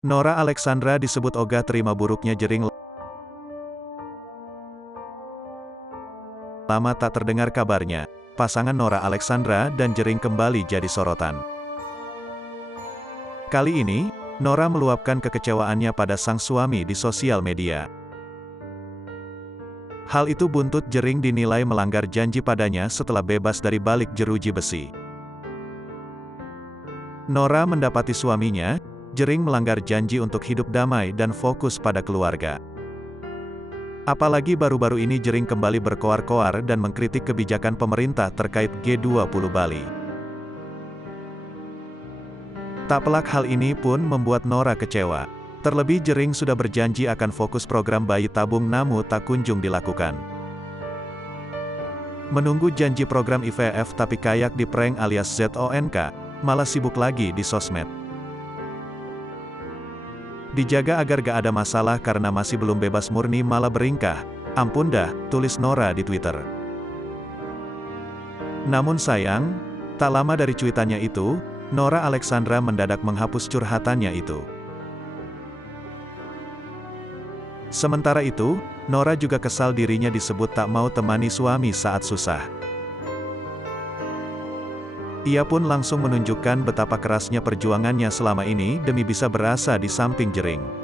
Nora Alexandra disebut ogah terima buruknya Jering. Lama tak terdengar kabarnya, pasangan Nora Alexandra dan Jering kembali jadi sorotan. Kali ini, Nora meluapkan kekecewaannya pada sang suami di sosial media. Hal itu buntut Jering dinilai melanggar janji padanya setelah bebas dari balik jeruji besi. Nora mendapati suaminya, Jering melanggar janji untuk hidup damai dan fokus pada keluarga. Apalagi baru-baru ini Jering kembali berkoar-koar dan mengkritik kebijakan pemerintah terkait G20 Bali. Tak pelak hal ini pun membuat Nora kecewa. Terlebih Jering sudah berjanji akan fokus program bayi tabung namun tak kunjung dilakukan. Menunggu janji program IVF tapi kayak di prank alias ZONK, malah sibuk lagi di sosmed. Dijaga agar gak ada masalah karena masih belum bebas murni malah beringkah. Ampun dah, tulis Nora di Twitter. Namun sayang, tak lama dari cuitannya itu, Nora Alexandra mendadak menghapus curhatannya itu. Sementara itu, Nora juga kesal dirinya disebut tak mau temani suami saat susah. Ia pun langsung menunjukkan betapa kerasnya perjuangannya selama ini demi bisa berasa di samping Jering.